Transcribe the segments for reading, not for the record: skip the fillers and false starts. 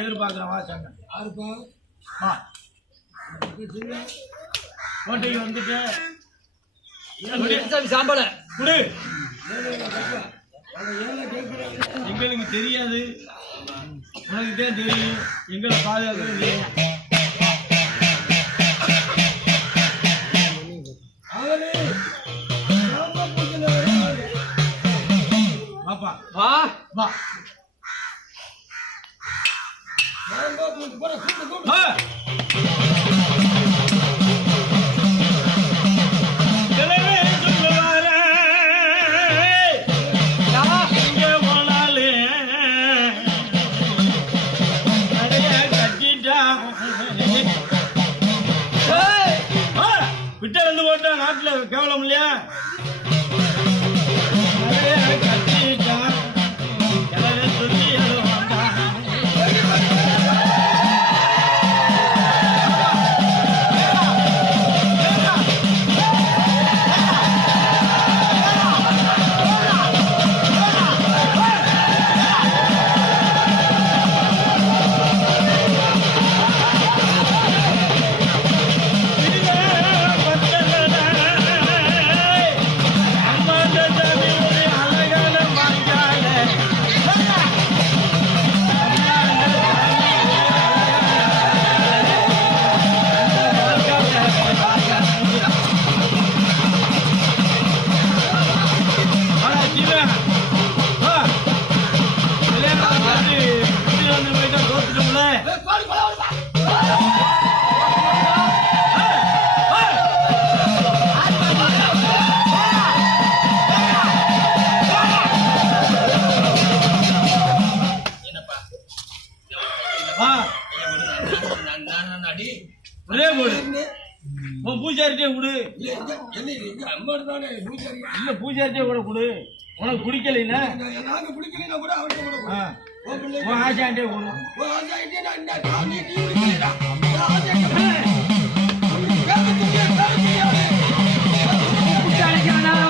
எதிர்பார்க்கிறேன் வா சங்க கோட்டைக்கு வந்துட்டு சாம்பல குடு. எங்களுக்கு தெரியாது, உனக்கு தான் தெரியும். எங்களை பாதுகாக்கிறது பாப்பா வா வா. விட்ட வந்து போட்டா நாட்டுல கேவலம் இல்லையா? ஒரே போடு. பூஜாரிட்டே கொடு. இல்ல பூஜாரிட்டே கூட கொடு. உனக்கு பிடிக்கலைன்னா ஆசாண்டே கொடு.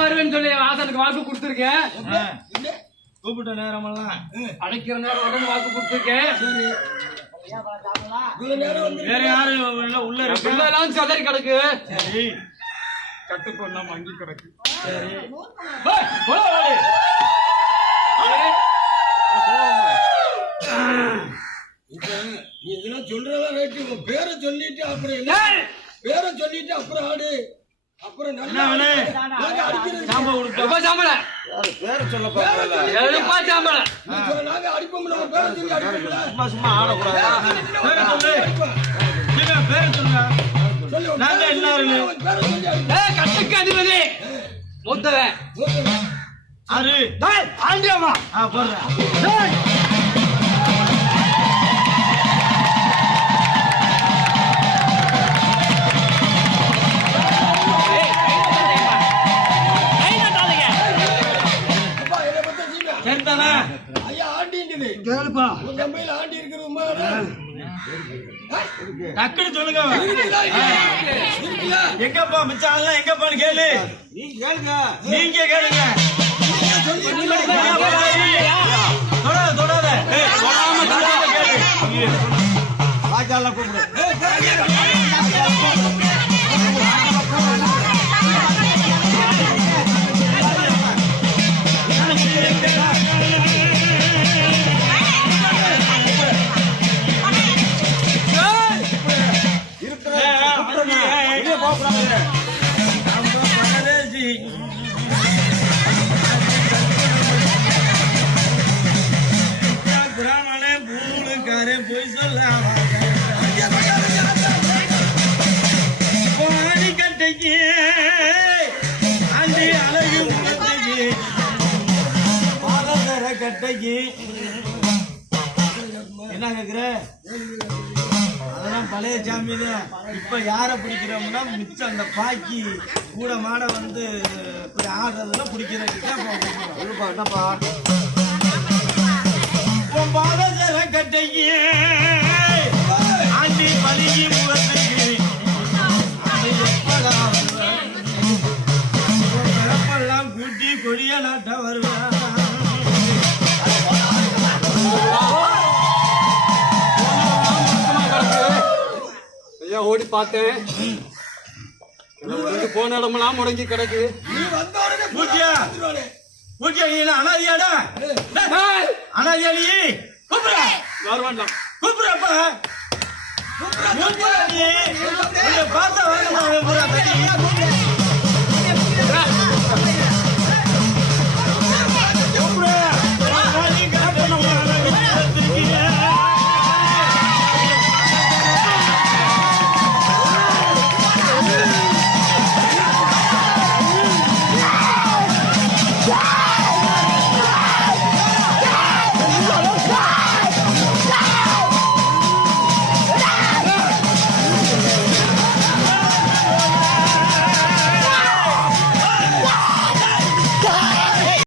வருவேன்னு சொல்லி ஆசானுக்கு வாக்கு கொடுத்துருக்கேன். கூப்பிட்ட நேரமெல்லாம் அடைக்கிற நேரம் உடனே வாக்கு கொடுத்துருக்கேன். வேற யாரும் உள்ள இருக்கு சதறி கிடக்கு. சரி கட்டுக்கொள்ளாம அங்கி கிடக்கு. சரி நீ இதெல்லாம் சொல்றதா ரைட்டு. உன் பேரை சொல்லிட்டு அப்புறம் பேரை சொல்லிட்டு அப்புறம் ஆடு. அப்புறம் நல்லா சாம்பல பேரை சொல்ல சாம்பல நாங்க அடிப்போம்ல. பேரை சொல்லி அடிப்போம்ல. சும்மா ஆடக்கூடாது. பேரை சொல்லுங்க. நாங்க எல்லாரும் கட்டுக்கு அதிபதி மூத்தவன் அது ஆண்டியம்மா போடுறேன். சரிதானா? ஐயா ஆண்டின்றது கேளுப்பா. உங்க அம்மையில ஆண்டி இருக்கிறோமா? டக்குனு சொல்லுங்க. எங்கப்பா மிச்சால எங்கப்பான்னு கேளு. நீங்க கேளுங்க. தொடாத தொடாத கேளு. ராஜால கூப்பிடு. போகக்கூடாது. நம்ம பரதேசி. பிராமணே பூணுக்காரே போய் சொல்லாம பாடி கட்டைக்கு அண்டி அழகு முகத்தைக்கு பாதர கட்டைக்கு என்ன கேக்குற? அதெல்லாம் பழைய சாமி தான். இப்ப யார பிடிக்கிறோம்னா மிச்சம் அந்த பாக்கி கூட மாட வந்து இப்படி ஆடுறதுல பிடிக்கிறதுக்கு என்னப்பா பாதர கட்டைக்கு ஆண்டி பழகி முகத்தைக்கு பிறப்பெல்லாம் கூட்டி கொடிய நாட்ட வருவேன். ஐயா ஓடி பார்த்தேன், போன இடமெல்லாம் முடங்கி கிடக்கு. நீ வந்த உடனே பூட்டியா பூட்டியா நீ என்ன அனாதியாடா? அனாதியா நீ கூப்பிட வரவேண்டாம். கூப்பிடுறப்ப பார்த்தா வரணும்.